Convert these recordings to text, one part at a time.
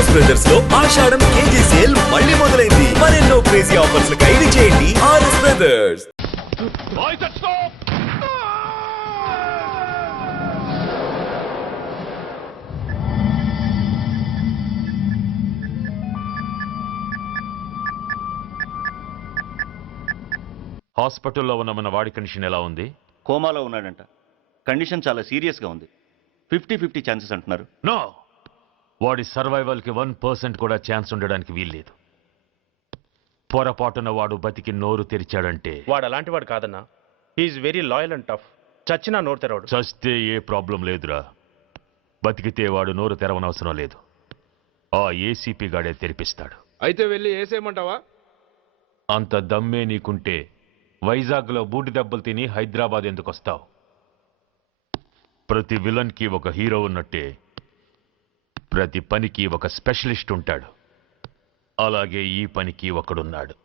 RS brothers లో ఆషాఢం KG sale మళ్ళీ మొదలైంది. మరెన్నో క్రేజీ ఆఫర్స్ ఖైదు చేయండి ఆర్ఎస్ బ్రదర్స్. హాస్పిటల్లో ఉన్న మన వాడి కండిషన్ ఎలా ఉంది? కోమాలో ఉన్నాడంట. కండిషన్ చాలా సీరియస్గా ఉంది. 50-50 ఛాన్సెస్ అంటున్నారు. నో, వాడి సర్వైవల్కి 1% కూడా ఛాన్స్ ఉండడానికి వీల్లేదు. పొరపాటున వాడు బతికి నోరు తెరిచాడంటే వాడు అలాంటి వాడు కాదన్నా. He's very loyal and tough. చచ్చినా నోరు తెరవడు. చస్తే ఏ ప్రాబ్లం లేదురా. బతికితే వాడు నోరు తెరవనవసరం లేదు. ఆ ఏసీపీ గాడే తెరిపిస్తాడు. అయితే వెళ్ళి వేసేయమంటావా? అంత దమ్మే నీకుంటే వైజాగ్లో బూటి దెబ్బలు తిని హైదరాబాద్ ఎందుకు వస్తావు? ప్రతి విలన్కి ఒక హీరో ఉన్నట్టే ప్రతి పనికి ఒక స్పెషలిస్ట్ ఉంటాడు. అలాగే ఈ పనికి ఒకడున్నాడు.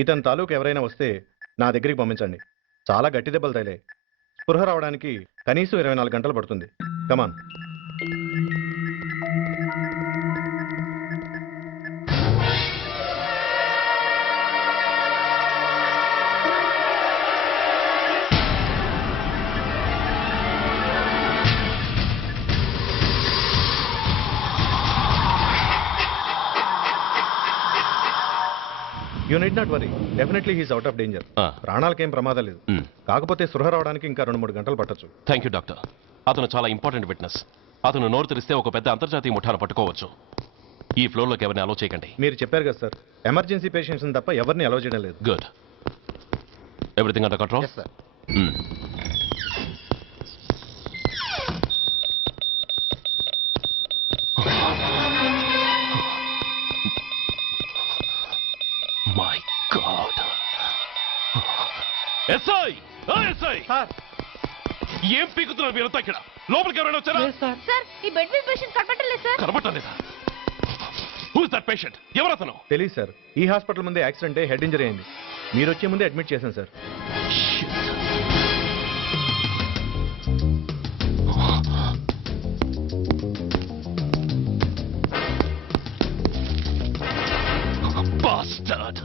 ఇతని తాలూకు ఎవరైనా వస్తే నా దగ్గరికి పంపించండి. చాలా గట్టి దెబ్బలు తగిలాయి. స్పృహ రావడానికి కనీసం 24 గంటలు పడుతుంది. Come on. You need not worry. Definitely he's out of danger. ప్రాణాలకేం ప్రమాదం లేదు. కాకపోతే స్పృహ రావడానికి ఇంకా 2-3 గంటలు పట్టొచ్చు. Thank you doctor. అతను చాలా ఇంపార్టెంట్ విట్నెస్. అతను నోరు తెరిస్తే ఒక పెద్ద అంతర్జాతీయ ముఠాను పట్టుకోవచ్చు. ఈ ఫ్లోర్లోకి ఎవరిని అలో చేయకండి. మీరు చెప్పారు కదా సార్, ఎమర్జెన్సీ పేషెంట్స్ తప్ప ఎవరిని అలో చేయడం లేదు. Good. Everything under control? My God. SI, SI, ఏం పీకుతున్నారు మీరంతా ఇక్కడ? లోపలికి ఎవరైనా వచ్చారా? సార్, ఈ బెడ్ మీద పేషెంట్ కనబట్టలేదు సార్. కనబట్టలేదా? Who is that patient? ఎవరతను? తెలియదు సార్. ఈ హాస్పిటల్ ముందే యాక్సిడెంట్ హెడ్ ఇంజరీ అయింది. మీరు వచ్చే ముందే అడ్మిట్ చేశాను sir. Bastard!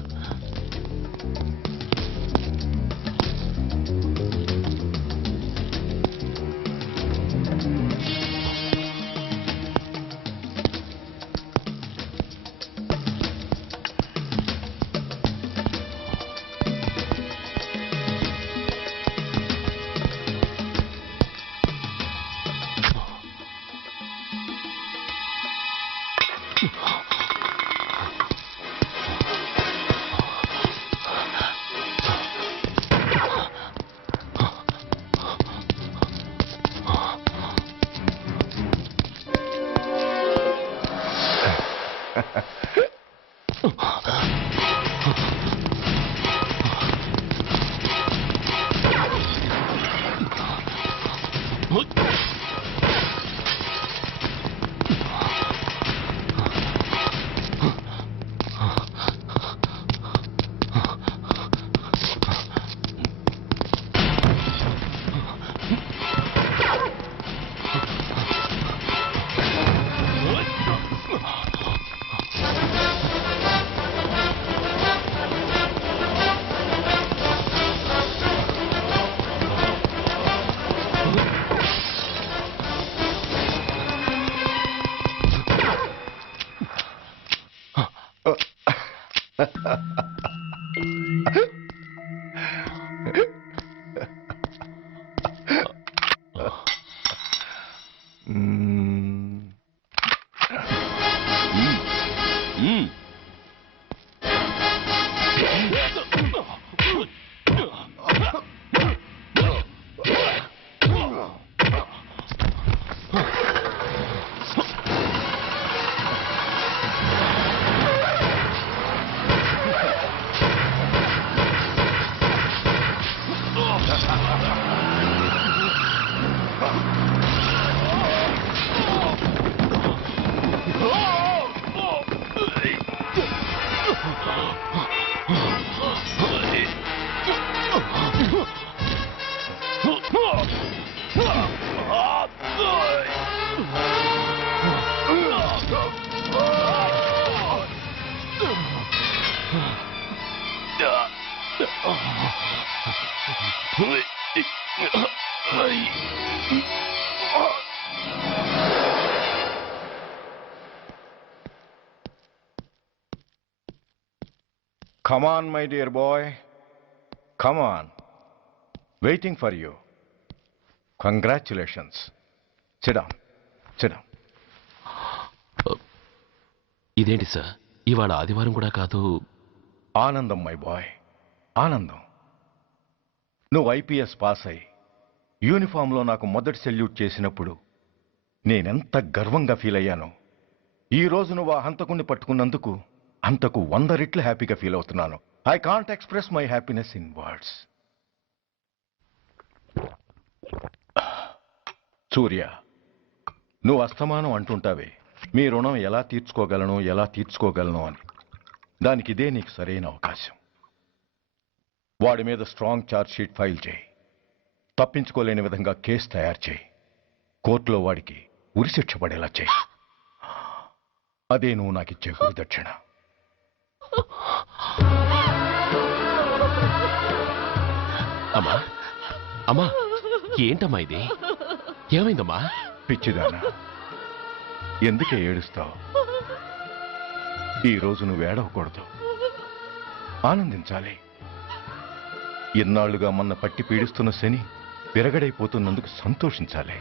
Come on, my dear boy. Come on. Waiting for you. Congratulations. Sit down. Sit down. ఇదేంటి సార్ ఇవాళ ఆదివారం కూడా కాదు. ఆనందం మై బాయ్, ఆనందం. నువ్వు ఐపీఎస్ పాస్ అయి యూనిఫామ్లో నాకు మొదటి సెల్యూట్ చేసినప్పుడు నేనెంత గర్వంగా ఫీల్ అయ్యానో, ఈరోజు నువ్వు ఆ హంతకుణ్ణి పట్టుకున్నందుకు అంతకు 100 రెట్లు హ్యాపీగా ఫీల్ అవుతున్నాను. I can't express my happiness in words. Surya, నువ్వు అస్తమానం అంటుంటావే మీ రుణం ఎలా తీర్చుకోగలను అని. దానికి ఇదే నీకు సరైన అవకాశం. వాడి మీద స్ట్రాంగ్ ఛార్జ్ షీట్ ఫైల్ చేయి. తప్పించుకోలేని విధంగా కేసు తయారు చేయి. కోర్టులో వాడికి ఉరిశిక్ష పడేలా చేయి. అదే నువ్వు నాకిచ్చే గురుదక్షిణ. అమ్మా అమ్మా ఏంటమ్మా ఇది? ఏమైందమ్మా? పిచ్చిదానా, ఎందుకే ఏడుస్తావు? ఈరోజు నువ్వు ఏడవకూడదు, ఆనందించాలి. ఇన్నాళ్లుగా మన పట్టి పీడిస్తున్న శని విరగడైపోతున్నందుకు సంతోషించాలి.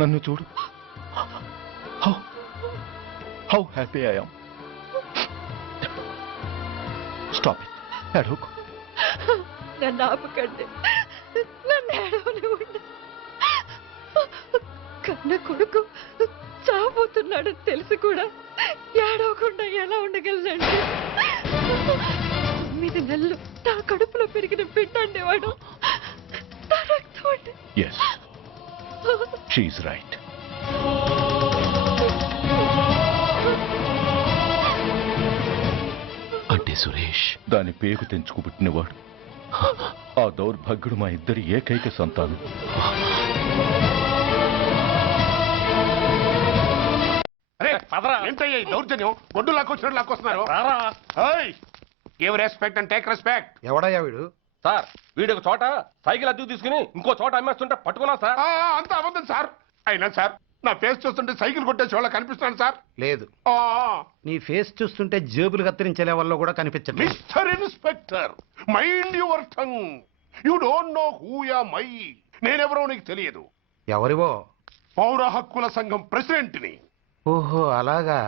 నన్ను చూడు, how happy I am. Stop it, ఏడవకు. నన్ను ఆపకండి, నన్ను ఏడవనివ్వండి. కన్న కొడుకు చావబోతున్నాడని తెలిసి కూడా ఏడవకుండా ఎలా ఉండగలనండి? 9 నెలలు నా కడుపులో పెరిగిన బిడ్డండి వాడు. నా రక్తం అండి. Yes, she's right. అంటే సురేష్ దాని పేగు తెంచుకు పుట్టినవాడు. ఆ దౌర్భాగ్యుడు మా ఇద్దరి ఏకైక సంతానం. ఏంటయ్యా ఈ దౌర్జన్యం? గొడ్డు లాక్కొచ్చినట్టు లాక్కొస్తున్నారు. Give respect and take respect. ఎవడయ్యా వీడు? సార్ వీడు ఒక చోట సైకిల్ అద్దెకు తీసుకుని ఇంకో చోట అమ్మేస్తుంటే పట్టుకున్నా సార్. అంత అబద్ధం సార్. అయినా సార్ నా ఫేస్ చూస్తుంటే సైకిల్ కొట్టేసి వాళ్ళ కనిపిస్తున్నాను సార్. లేదు, నీ ఫేస్ చూస్తుంటే జేబులు కత్తిరించే లెవెల్లో కూడా కనిపించట్లేదు. Mister inspector, mind your tongue. You don't know who yeah my. నేనెవరో నీకు తెలియదు. ఎవరివో? పౌర హక్కుల సంఘం ప్రెసిడెంట్ని. ఓహో అలాగా.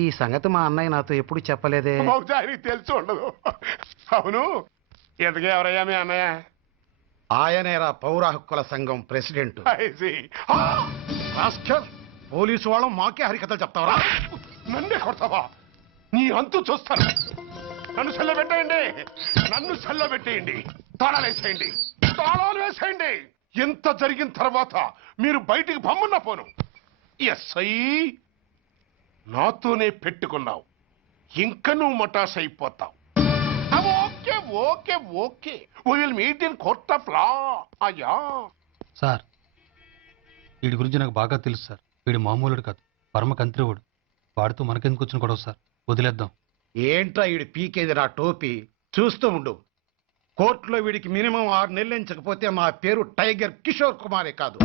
ఈ సంగతి మా అన్నయ్య నాతో ఎప్పుడు చెప్పలేదే. బహుశా ఆయనకి తెలిసి ఉండదు. అవును, ఎందుకే ఎవరయ్యా మీ అన్నయ్య? ఆయనేరా పౌర హక్కుల సంఘం president. I see. Rascal, police వాళ్ళం మాకే హరికథలు చెప్తావరా? నన్నే కొడతావా? నీ అంతు చూస్తాను. నన్ను సెల్ల పెట్టేయండి, నన్ను సెల్ల పెట్టేయండి. తాళాలు వేసేయండి, తాళాలు వేసేయండి. ఎంత జరిగిన తర్వాత మీరు బయటికి పంపన్న పోను. ఎస్ఐ, నాతోనే పెట్టుకున్నావు, ఇంకా నువ్వు మటాస్ అయిపోతావు. Okay okay okay, we will meet in court of law. అయ్యా సార్, వీడి గురించి నాకు బాగా తెలుసు సార్. వీడు మామూలుడు కాదు, పరమ కంత్రివుడు. వాడితో మనకెందుకు వచ్చిన గొడవ సార్, వదిలేద్దాం. ఏంట్రా వీడి పీకేది నా టోపీ? చూస్తూ ఉండు. కోర్టులో వీడికి మినిమం 6 నెలలు ఎంచకపోతే మా పేరు టైగర్ కిషోర్ కుమారే కాదు.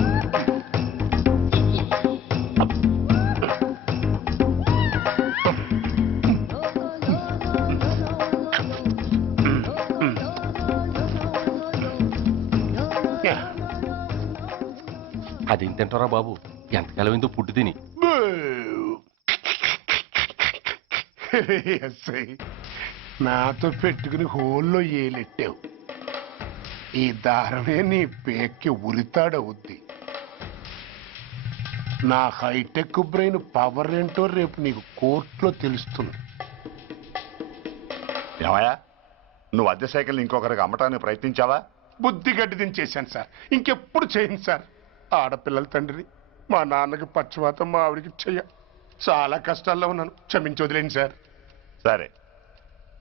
అదేం తింటారా బాబు ఎంతకాలం ఏందో పుట్టి తిని ఎస్ఐ, నాతో పెట్టుకుని హోల్లో ఏలెట్టావు. ఈ దారమే నీ పేక్కి ఉరితాడవుద్ది. నా హైటెక్ బ్రెయిన్ పవర్ ఏంటో రేపు నీకు కోర్టులో తెలుస్తుంది. ఏమయ్యా, నువ్వు అద్దె సైకిల్ని ఇంకొకరికి అమ్మటానికి ప్రయత్నించావా? బుద్ధి గడ్డి దించేశాను సార్, ఇంకెప్పుడు చేయను సార్. ఆడపిల్లల తండ్రిని, మా నాన్నకి పక్షవాతం, మా ఆవిడికి చెయ్య. చాలా కష్టాల్లో ఉన్నాను, క్షమించి వదిలేండి సార్. సరే,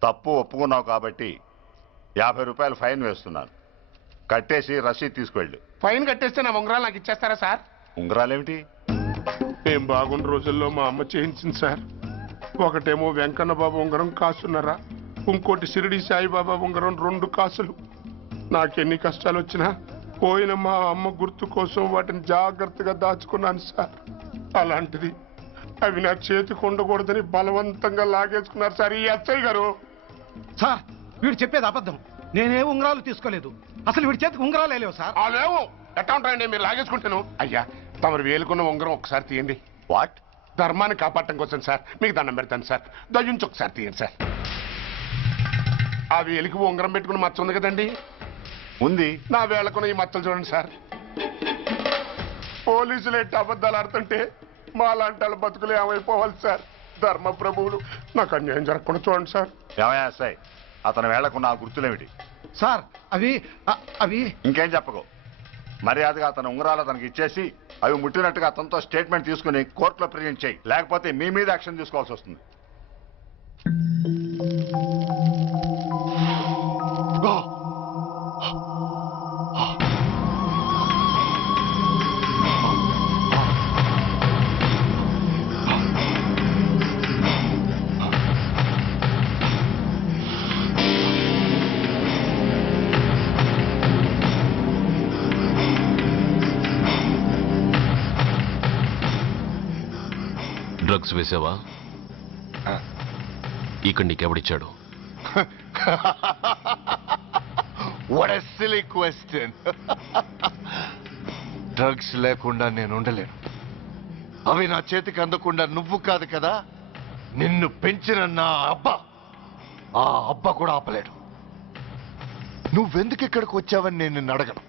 తప్పు ఒప్పుకున్నావు కాబట్టి 50 రూపాయలు ఫైన్ వేస్తున్నాను. కట్టేసి రసీదు తీసుకువెళ్ళు. ఫైన్ కట్టేస్తే నా ఉంగరాలు నాకు ఇచ్చేస్తారా సార్? ఉంగరాలేమిటి? మేం బాగున్న రోజుల్లో మా అమ్మ చేయించింది సార్. ఒకటేమో వెంకన్న బాబు ఉంగరం కాసున్నరా, ఇంకోటి షిరిడి సాయిబాబా ఉంగరం 2 కాసులు. నాకెన్ని కష్టాలు వచ్చినా పోయిన మా అమ్మ గుర్తు కోసం వాటిని జాగ్రత్తగా దాచుకున్నాను సార్. అలాంటిది అవి నా చేతికి ఉండకూడదని బలవంతంగా లాగేసుకున్నారు సార్ ఈ ఎస్ఐ గారు. సార్ వీడు చెప్పేది అబద్ధం. నేనే ఉంగరాలు తీసుకోలేదు. అసలు వీడి చేతికి ఉంగరాలే లేవు సార్. ఆ లేవు, ఎట్టా ఉంటాయండి మీరు లాగేసుకుంటాను. అయ్యా, తమరు వేలుకున్న ఉంగరం ఒకసారి తీయండి. వాట్? ధర్మాన్ని కాపాడటం కోసం సార్, మీకు దండం పెడతాను సార్. దయ్యుంచి ఒకసారి తీయండి సార్. ఆ వేలికి ఉంగరం పెట్టుకుని మచ్చ ఉంది కదండి, ఉంది. నా వేళకున్న ఈ మచ్చలు చూడండి సార్. పోలీసులు ఎట్టి అబద్ధాలు ఆడుతుంటే మా లాంటి వాళ్ళ బతుకులు ఏమైపోవాలి సార్? ధర్మ ప్రభువులు, నాకు అన్యాయం జరగకుండా చూడండి సార్. ఏమయ్యా సాయి, అతని వేళకున్న ఆ గుర్తులేమిటి? సార్ అవి ఇంకేం చెప్పకు. మర్యాదగా అతని ఉంగరాలు అతనికి ఇచ్చేసి అవి ముట్టినట్టుగా అతనితో స్టేట్మెంట్ తీసుకుని కోర్టులో ప్రజెంట్ చేయి. లేకపోతే మీ మీద యాక్షన్ తీసుకోవాల్సి వస్తుంది. డ్రగ్స్ వేసావా? ఇక్కడ నీకెవడిచ్చాడు? What a silly question. Drugs లేకుండా నేను ఉండలేను. అవి నా చేతికి అందకుండా నువ్వు కాదు కదా, నిన్ను పెంచిన నా అబ్బా, ఆ అబ్బా కూడా ఆపలేడు. నువ్వెందుకు ఇక్కడికి వచ్చావని నేను నిన్ను అడగను.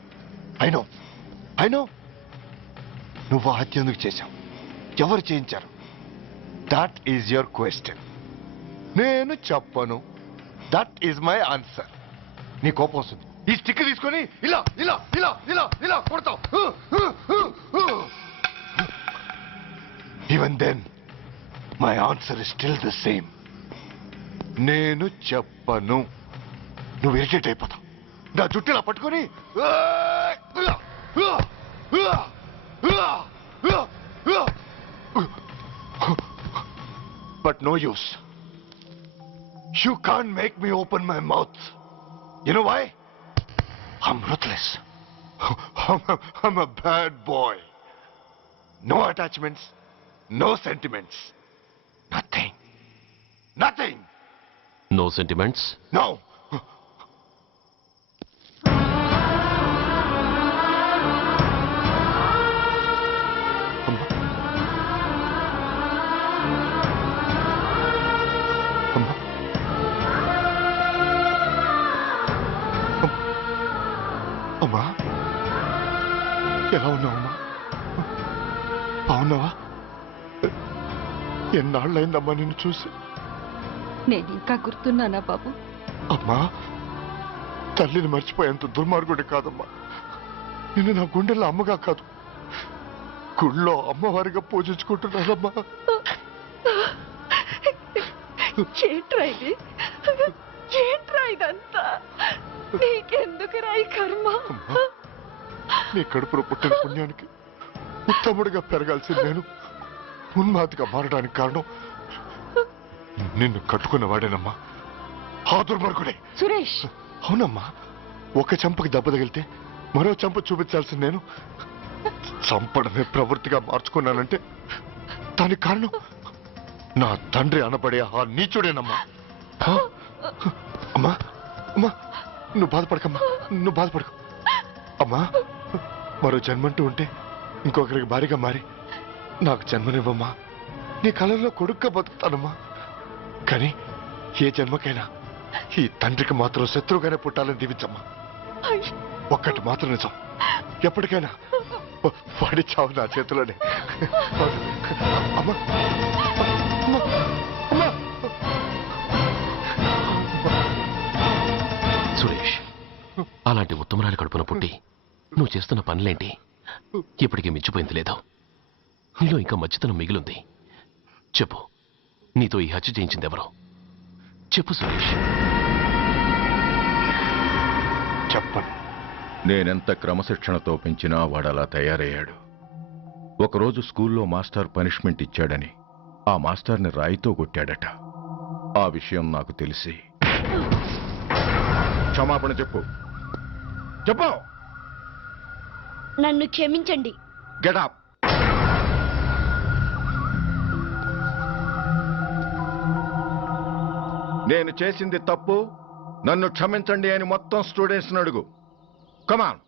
అయినో నువ్వు హత్య ఎందుకు చేశావు, ఎవరు చేయించారు? That is your question. నేను చెప్పను. That is my answer. నీ కోపం వస్తుంది, ఈ స్టిక్ తీసుకొని ఇలా ఇలా ఇలా ఇలా ఇలా కొడతావు. Even then my answer is still the same. నేను చెప్పను. నువ్వు ఇరిటేట్ అయిపోతావు. నా జుట్టిలా పట్టుకొని but no use. You can't make me open my mouth. You know why? I'm ruthless. I'm a bad boy. No attachments, no sentiments. Nothing. Nothing. No sentiments? No. అమ్మా, ఎలా ఉన్నావమ్మా? బాగున్నావా? ఎన్నాళ్ళైందమ్మా నిన్ను చూసి? నేను ఇంకా గుర్తున్నానా బాబు? అమ్మా, తల్లిని మర్చిపోయేంత దుర్మార్గుడి కాదమ్మా. నిన్ను నా గుండెల్లో అమ్మగా కాదు, గుళ్ళో అమ్మవారిగా పూజించుకుంటున్నానమ్మా. ఏంట్రా ఇదంతా? నీకెందుకు రాయి కర్మ? నీ కడుపులో పుట్టిన పుణ్యానికి ఉత్తముడిగా పెరగాల్సిన నేను ఉన్మాదిగా మారడానికి కారణం నిన్ను కట్టుకున్నవాడేనమ్మా. ఆ దుర్మార్గుడే సురేష్. అవునమ్మా, ఒక చంపకి దెబ్బ తగిలితే మరో చంప చూపించాల్సిన నేను చంపడమే ప్రవృత్తిగా మార్చుకున్నానంటే దానికి కారణం నా తండ్రి అనబడే ఆ నీచుడేనమ్మా. అమ్మా అమ్మా, నువ్వు బాధపడకమ్మా, నువ్వు బాధపడకు. అమ్మా, మరో జన్మంటూ ఉంటే ఇంకొకరికి భారీగా మారి నాకు జన్మనివ్వమ్మా. నీ కళల్లో కొడుగ్గా బతుకుతానమ్మా. కానీ ఏ జన్మకైనా ఈ తండ్రికి మాత్రం శత్రువుగానే పుట్టాలని దీవించమ్మా. ఒక్కటి మాత్రం నిజం, ఎప్పటికైనా వాడి చావు నా చేతిలోనే. అమ్మా అమ్మా, అమ్మా. సురేష్, అలాంటి ఉత్తమరాలి కడుపున పుట్టి నువ్వు చేస్తున్న పనులేంటి? ఇప్పటికీ మించిపోయింది లేదు. నీలో ఇంకా మంచితనం మిగిలింది. చెప్పు, నీతో ఈ హత్య చేయించింది ఎవరు? చెప్పు సురేష్. చెప్పండి. నేనెంత క్రమశిక్షణతో పెంచినా వాడలా తయారయ్యాడు. ఒకరోజు స్కూల్లో మాస్టర్ పనిష్మెంట్ ఇచ్చాడని ఆ మాస్టర్ని రాయితో కొట్టాడట. ఆ విషయం నాకు తెలిసి క్షమాపణ చెప్పు. చెప్పు. నన్ను క్షమించండి. Get up. నేను చేసింది తప్పు, నన్ను క్షమించండి అని మొత్తం స్టూడెంట్స్ అడుగు. కమాన్,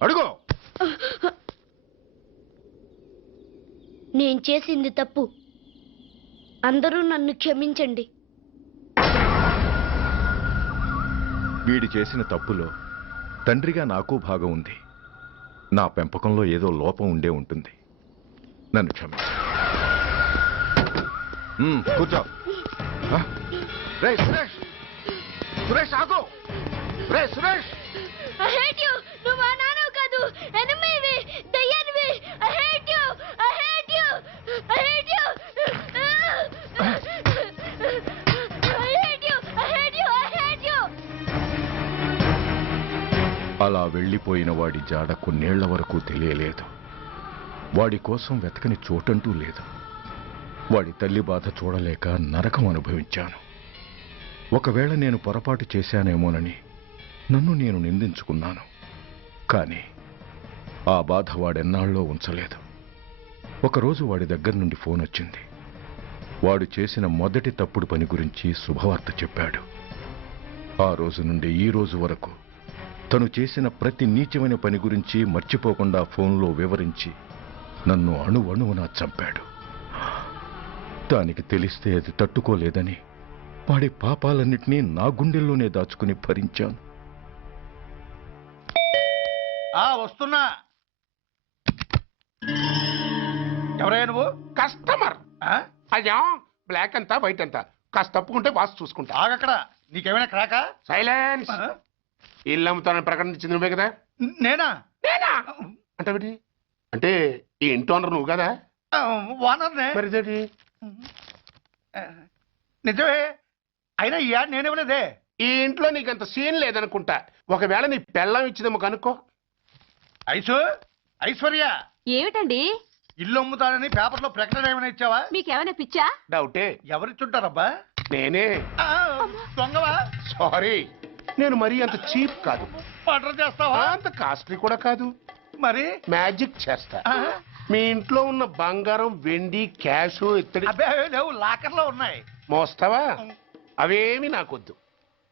అడుగు. నేను చేసింది తప్పు, అందరూ నన్ను క్షమించండి. వీడి చేసిన తప్పులో తండ్రిగా నాకు భాగం ఉంది. నా పెంపకంలో ఏదో లోపం ఉండే ఉంటుంది. నన్ను క్షమించు. కూర్చో. సురేష్, సురేష్ ఆగు. Suresh, I hate you. నువ్వు మా నాన్నవు కాదు, ఎనిమివి, దయ్యానివి. I hate you. I hate you. I hate you. I hate you. I hate you. I hate you. అలా వెళ్ళిపోయిన వాడి జాడ కొన్నేళ్ల వరకు తెలియలేదు. వాడి కోసం వెతకని చోటంటూ లేదు. వాడి తల్లి బాధ చూడలేక నరకం అనుభవించాను. ఒకవేళ నేను పొరపాటు చేశానేమోనని నన్ను నేను నిందించుకున్నాను. కానీ ఆ బాధ వాడెన్నాళ్ళలో ఉంచలేదు. ఒకరోజు వాడి దగ్గర నుండి ఫోన్ వచ్చింది. వాడు చేసిన మొదటి తప్పుడు పని గురించి శుభవార్త చెప్పాడు. ఆ రోజు నుండి ఈ రోజు వరకు తను చేసిన ప్రతి నీచమైన పని గురించి మర్చిపోకుండా ఫోన్లో వివరించి నన్ను అణువణువునా చంపాడు. దానికి తెలిస్తే అది తట్టుకోలేదని వాడి పాపాలన్నిటినీ నా గుండెల్లోనే దాచుకుని భరించాను. వస్తున్నా. ఎవరయ్యా నువ్వు? కస్టమర్. అయ్యా, బ్లాక్ అంతా వైట్ అంతా కాస్త తప్పుకుంటే బాస్ చూసుకుంటా. ఆగక్కడ. నీకేమైనా క్రాకా? సైలెన్స్. ఇల్లు అమ్ముతానని ప్రకటించింది నువ్వే కదా? నేనా? నేనా అంటే అంటే ఈ ఇంటి ఓనర్ నువ్వు కదా? ఓనర్నే. మరి ఇదేంటి? నిజమే. అయినా ఈ యాడ్ నేనేమలేదే. ఈ ఇంట్లో నీకంత సీన్ లేదనుకుంటా. ఒకవేళ నీ పెళ్ళం ఇచ్చిందేమో కనుక్కో. ఐశ్వర్య, ఏమిటండి? ఇల్లు అమ్ముతానని పేపర్లో ప్రకటన ఏమైనా ఇచ్చావా? మీకేమైనా పిచ్చా? డౌటే. ఎవరిచ్చుంటారబ్బా? నేనే. దొంగవా? సారీ, నేను మరీ అంత చీప్ కాదు. మర్డర్ చేస్తావా? అంత కాస్ట్లీ కూడా కాదు. మరి మ్యాజిక్ చేస్తా. మీ ఇంట్లో ఉన్న బంగారం, వెండి, క్యాష్, ఇత్తడి లేవు, లాకర్లో ఉన్నాయి. మోస్తావా? అవేమి నాకొద్దు.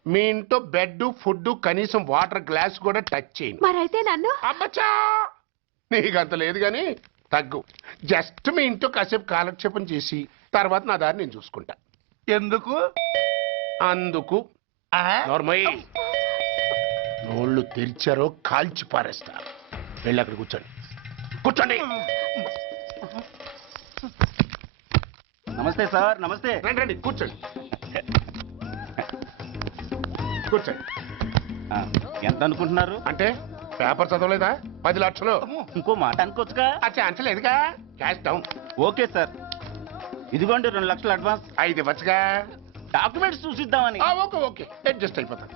మీ ఇంట్లో బెడ్, ఫుడ్, కనీసం వాటర్ గ్లాస్ కూడా టచ్ చేయను. మరైతే నన్ను అబ్బచ్చా, నీకంత లేదు గాని తగ్గు. జస్ట్ మీ ఇంట్లో కాసేపు కాలక్షేపం చేసి తర్వాత నా దారి నేను చూసుకుంటా. ఎందుకు? అందుకు. నోర్మయ్య, నోళ్ళు తెరిచారో కాల్చి పారేస్తా. వెళ్ళి అక్కడ కూర్చోండి. కూర్చోండి. నమస్తే సార్. నమస్తే. రండి రండి, కూర్చోండి. కూర్చోండి. ఎంత అనుకుంటున్నారు? అంటే పేపర్ చదవలేదా? 10 లక్షలు. ఇంకో మాట అనుకోవచ్చుగా. ఆ ఛాన్స్ లేదుగా. Cash down. ఓకే సార్, ఇదిగోండి 2 లక్షలు అడ్వాన్స్. 5 ఇవ్వచ్చుగా. డాక్యుమెంట్స్ చూసిద్దామని. ఓకే ఓకే, అడ్జస్ట్ అయిపోతాను.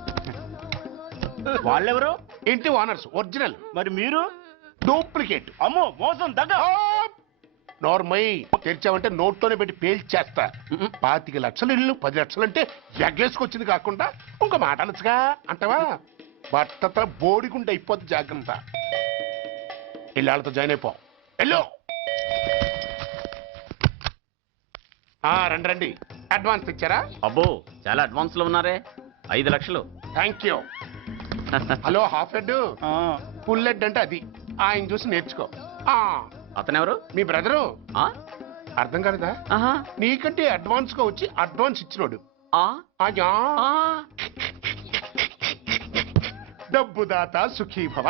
వాళ్ళెవరు? ఇంటి ఓనర్స్, ఒరిజినల్. మరి మీరు? డూప్లికేట్. అమ్మో, మోసం, దగ్గర. నోర్మై, తెరిచావంటే నోట్తోనే పెట్టి పేల్చేస్తా. 25 లక్షలు ఇల్లు 10 లక్షలు అంటే ఎగ్గేసుకొచ్చింది కాకుండా ఇంకో మాట అనొచ్చుగా. అంటావా? బట్టతో బోడిగుంటే అయిపోద్ది. జాగ్రత్త. ఇళ్ళతో జాయిన్ అయిపో. వెళ్ళు. రండి రండి. అడ్వాన్స్ ఇచ్చారా? అబ్బో, చాలా అడ్వాన్స్ లో ఉన్నారే. 5 లక్షలు. Thank you. Hello, half head. Full head అంటే అది. ఆయన చూసి నేర్చుకో. ఆ అతనెవరు? మీ బ్రదరు. ఆ? అర్థం కాలేదా? ఆహా. నీకంటే అడ్వాన్స్ గా వచ్చి అడ్వాన్స్ ఇచ్చినోడు. ఆ? అయ్యా ఆ. డబ్బు దాత సుఖీభవ.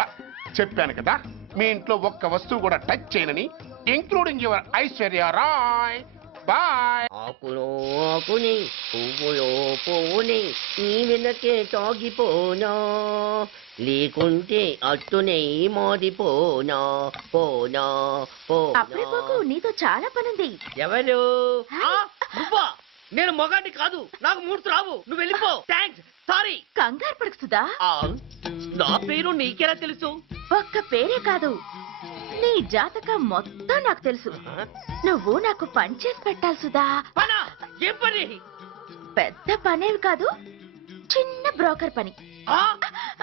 చెప్పాను కదా మీ ఇంట్లో ఒక్క వస్తువు కూడా టచ్ చేయనని, including your Aishwarya Rai. Bye. ఆకులో ఆకుని పువ్వులో పువ్వుని నీ వెనకే తాగిపోనా, లేకుంటే అట్టునే మాడిపోనా పోనా అప్పుడే పోకు, నీతో చాలా పనుంది. ఎవరు? నువ్వా? నేను మొగాన్ని కాదు, నాకు మూర్తి రావు. నువ్వు వెళ్ళిపో. Thanks, sorry. కంగారు పడుకుతుందా? నా పేరు నీకెలా తెలుసు? ఒక్క పేరే కాదు, నీ జాతకం మొత్తం నాకు తెలుసు. నువ్వు నాకు పని చేసి పెట్టాలి సుధా. పనా? ఏం పని? పెద్ద పనేవి కాదు, చిన్న బ్రోకర్ పని. ఆ?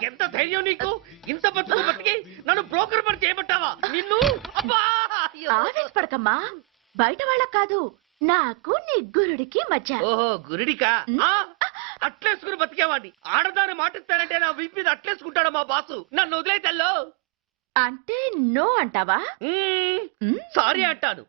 ఎంత ధైర్యం నీకు? ఇంత బతుకు బతికి నన్ను బ్రోకర్ పని చేయబట్టావా? నిన్ను అబ్బా! ఆవేశపడకమ్మా, బయట వాళ్ళకి కాదు, నాకు నీ గురుడికి మధ్య. ఓహో, గురుడికా? ఆ? అట్లేసుకుని బతికేవాడిని. ఆడదాన్ని మాటిస్తానంటే నా వీపు మీద అట్లేసుకుంటాడు మా బాసు. నన్ను వదిలేతల్లో అంటే నో అంటావా? సారీ అంటాను.